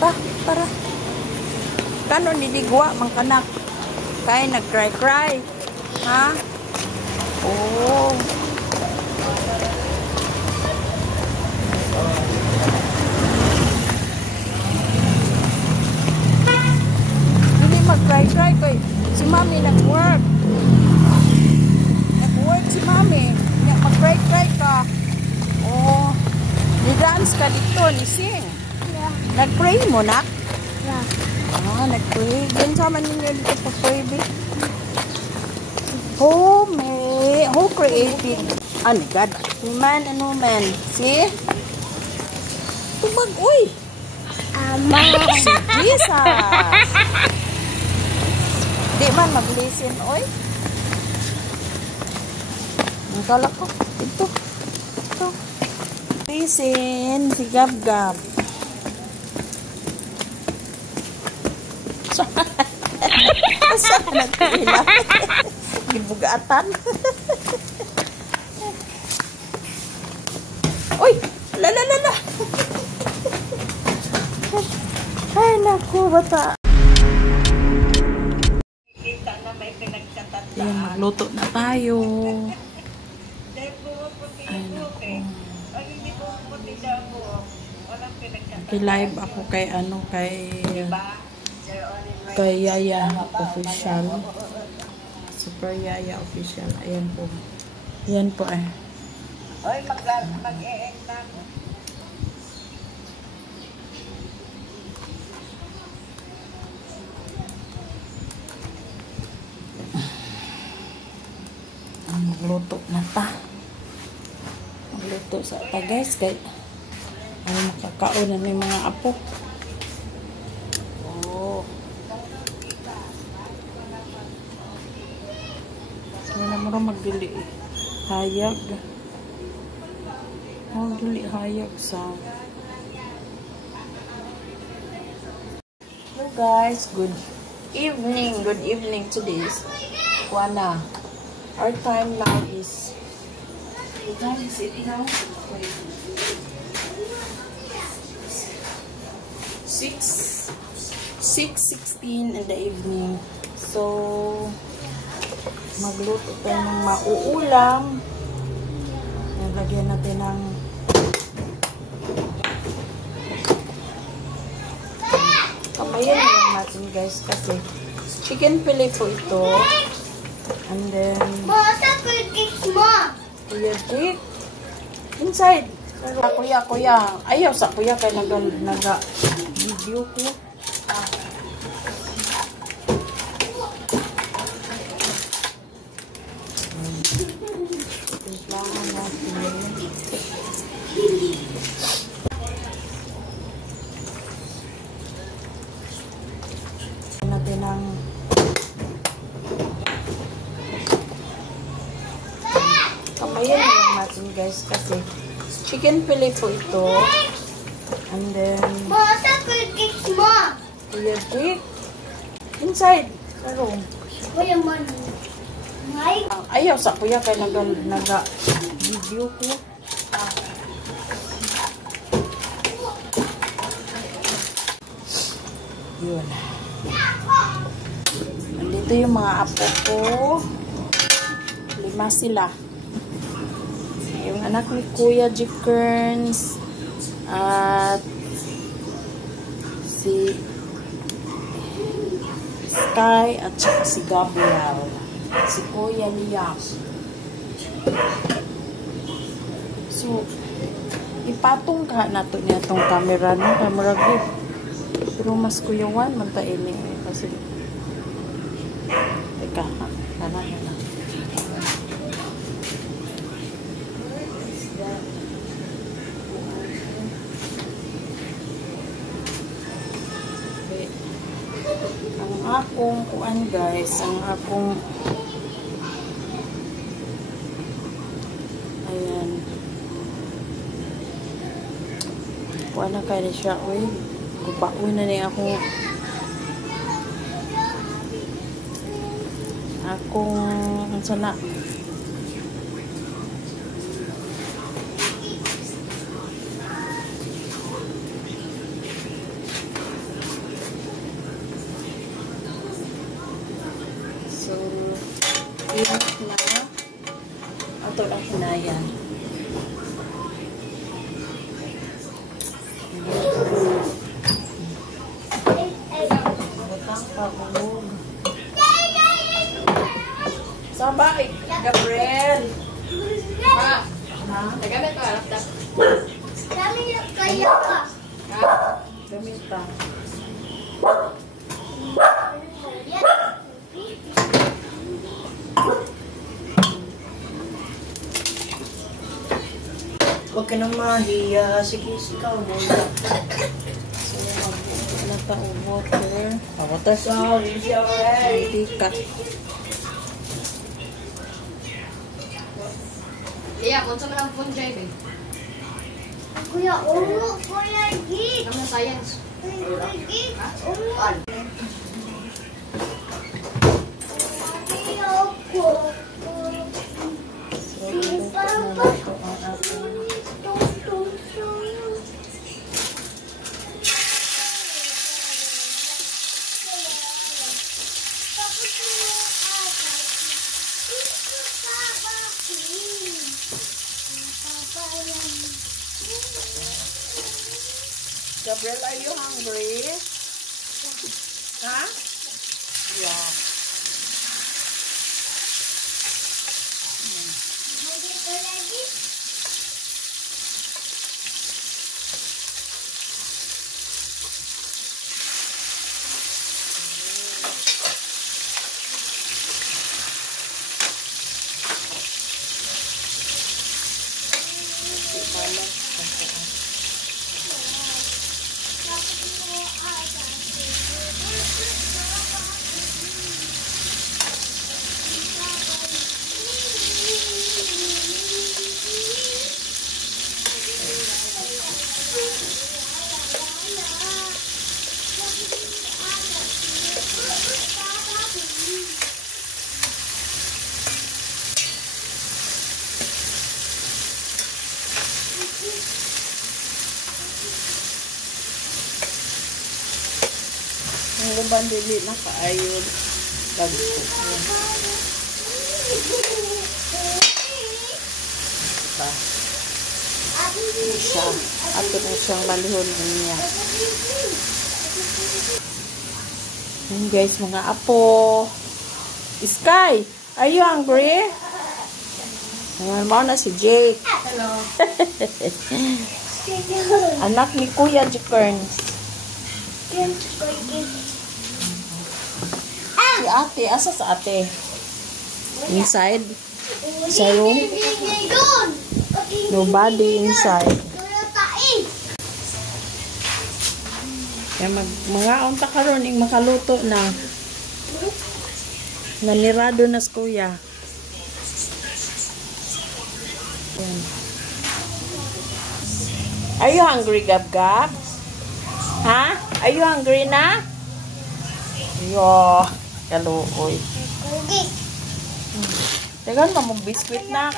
Pa, para. Kano niligwa, mang kanak. Kaya nag-cry-cry. Ha? Oh. Hindi mag-cry-cry ko. Si Mami nag-work. Nag-work si Mami. Mag-cry-cry ka. Oh. Ni-dance ka dito, ni-sing. Yeah. Nag-pray mo na? Yeah. Ah, nag-pray. Diyan sama ninyo dito pa-pray, babe. Who created? Ano, God? Man, ano man? See? Tubag, uy! Jesus! Di man mag-listen, oy. Ang kala ko. Ito. Listen, si Gab-Gab. Saan nagpila? Gibugatan. Uy! Lalalala! Ay, naku, bata. Ayan, magluto na tayo. Ay, naku. Live ako kay kay Yaya Official. Super Yaya Official. Ayan po. Ayan po eh. Oy, mag-e-end na ako. Magluto na ta. Magluto sa ta guys. Kaya makakaon na ng mga apo. Oh. Kaya naman magdili hayag. Magdili hayag sa. Hello guys, good evening. Good evening. Today is Juana. Our time now is, what time is it now? 6:16 in the evening. So, magluto tayo ng mauulam. Nalagyan natin ng kamayan lang natin guys kasi chicken fillet po ito. And then kuya Jake inside. Kuya ayaw sa kuya kay naga video ko. Natin ng kamayan lang natin guys kasi chicken fillet po ito. And then kuya Jake inside sa room. Ayaw sa kuya kay naga video ko. Yun. Nandito yung mga apo ko. 5 sila. Yung anak ni Kuya Jickerns at si Sky at saka si Gabriel. Si Kuya Liam. So, ipatong ka na to niya itong camera no? Camera good. Pero mas kuyawan, mantain niya. Kasi, teka, hana. Ang akong kuan guys, ayan. Kuan na kaya siya, uy. Kupakuin na niya akong sana init na ato lang hinayan. Butang pagulog. Sabay, Gabriel. Pa, Ha? nagamit ko harap na. Kami na kaya ka. Ha? Gamit ta. Huwag ka nang mahiya. Sige, ikaw muna. So, mag-uot na ta o water. Water sa hindi ka. Iya, kung saan mo lang phone drive eh. Kuya, ulo, kuya, git. Ano science? Kuya, git. Ulo. Kuya, ko. So, iluto na lang ito ang ating Gabriel, are you hungry? Ha? Yeah. Ang laban dili na kaayod. Dagko. Pa. Isa. Ato na siyang balihon niya. Yan guys, mga apo. Sky, are you hungry? Ayan, mo na si Jake. Hello. Anak ni Kuya Jekern. Si ate, asa sa ate? Inside? Sa room? Nobody inside. Kaya mga unta karon ing makaluto na. Nanirado na sa kuya. Yan. Are you hungry, Gab-Gab? Ha? Are you hungry na? Yo, kaluoy. Tegan mo mong biskwit na.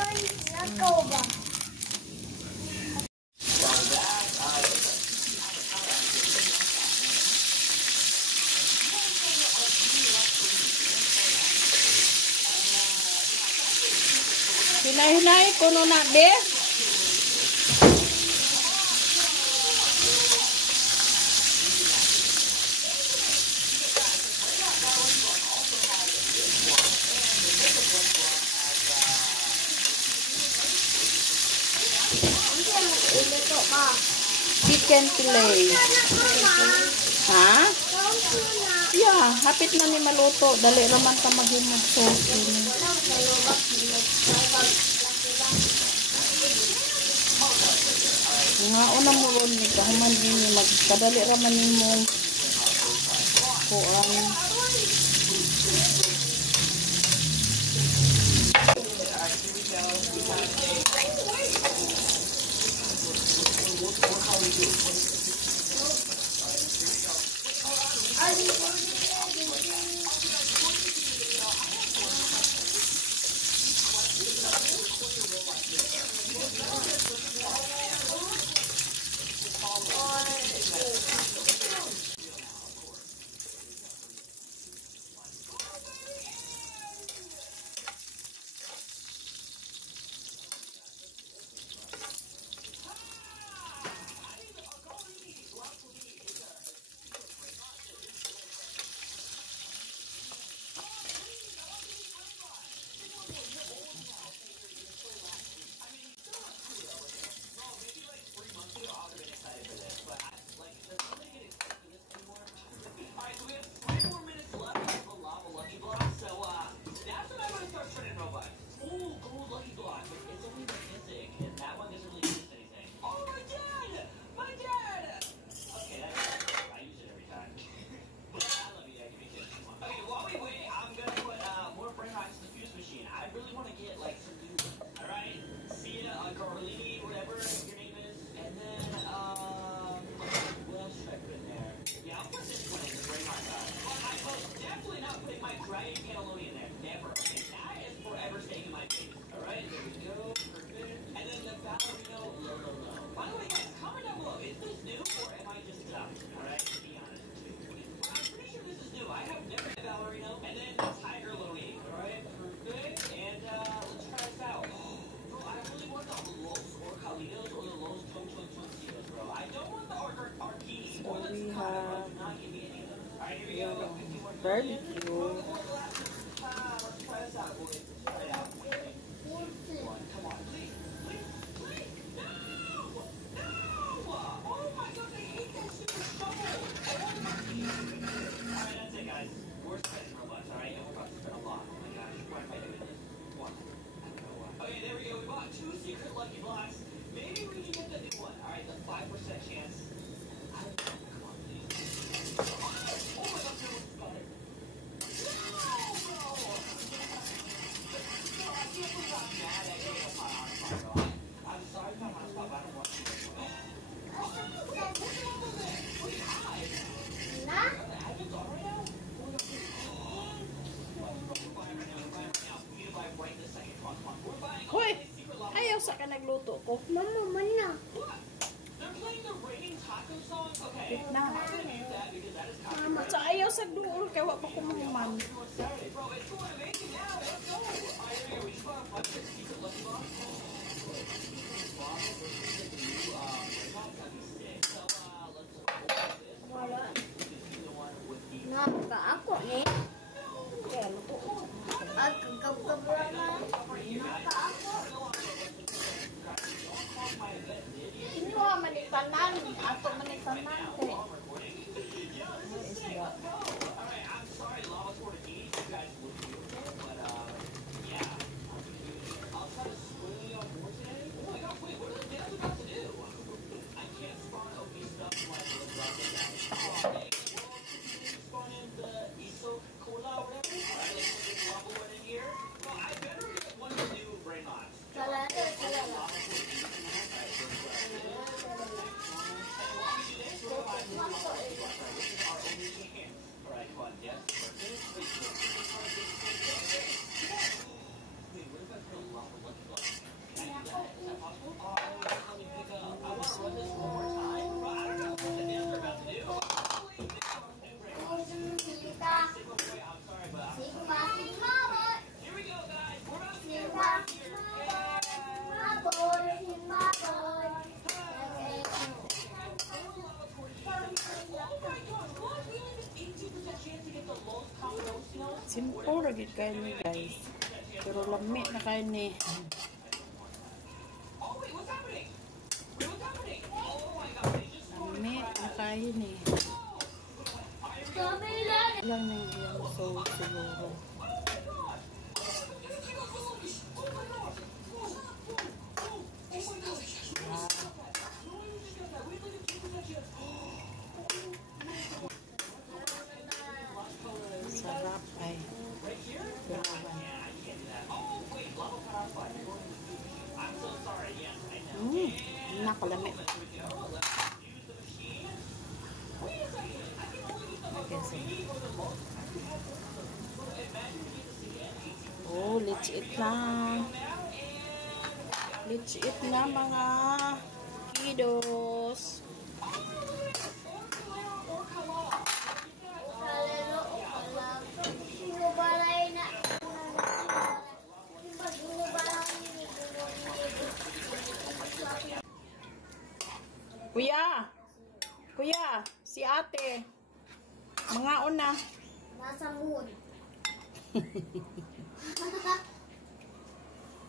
Hinay-hinay ko no na, be. Chicken fillet. Ha? Yeah, hapit na ni maluto. Dali raman ka maghimog sauce. Nga una mo ron ni kahuman din ni magkadali raman ni mo kuan. Barbecue. Hoy! Ayaw sa ka nagluto ko. Mama, mana. Na. Sa ayaw sa duol kay wa pa ko mahuman. Wala. Naka ako ni. Kaya luto ko. At kagkablaman. Naka ako. Kinuha manitanan. Ato manitanan. Simple lagi kain ni guys. Pero lami na kain ni. Lami na kain ni. Lang ng iyang sauce siguro. Sarap ay. Nakalamit. Oh, let's eat na. Let's eat na mga kiddos. Kuya! Kuya! Si ate! Mga una! Nasa mood.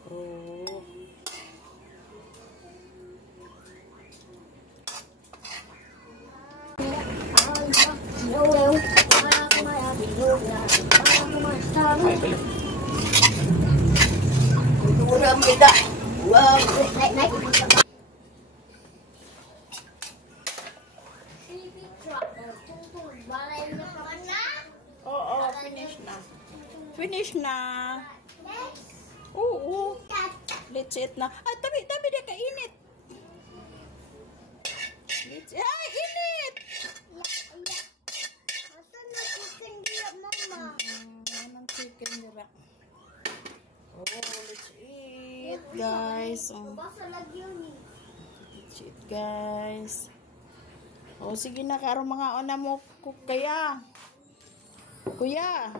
Oh. Oo, finish na. Finish na. Oo. Let's eat na. Ay, tabi dia kainit. Let's eat. Ay, init! Anong chicken nila? Oh, let's eat, guys. Let's eat, guys. Oh, sige na, karo mga ona mo kaya. Kuya.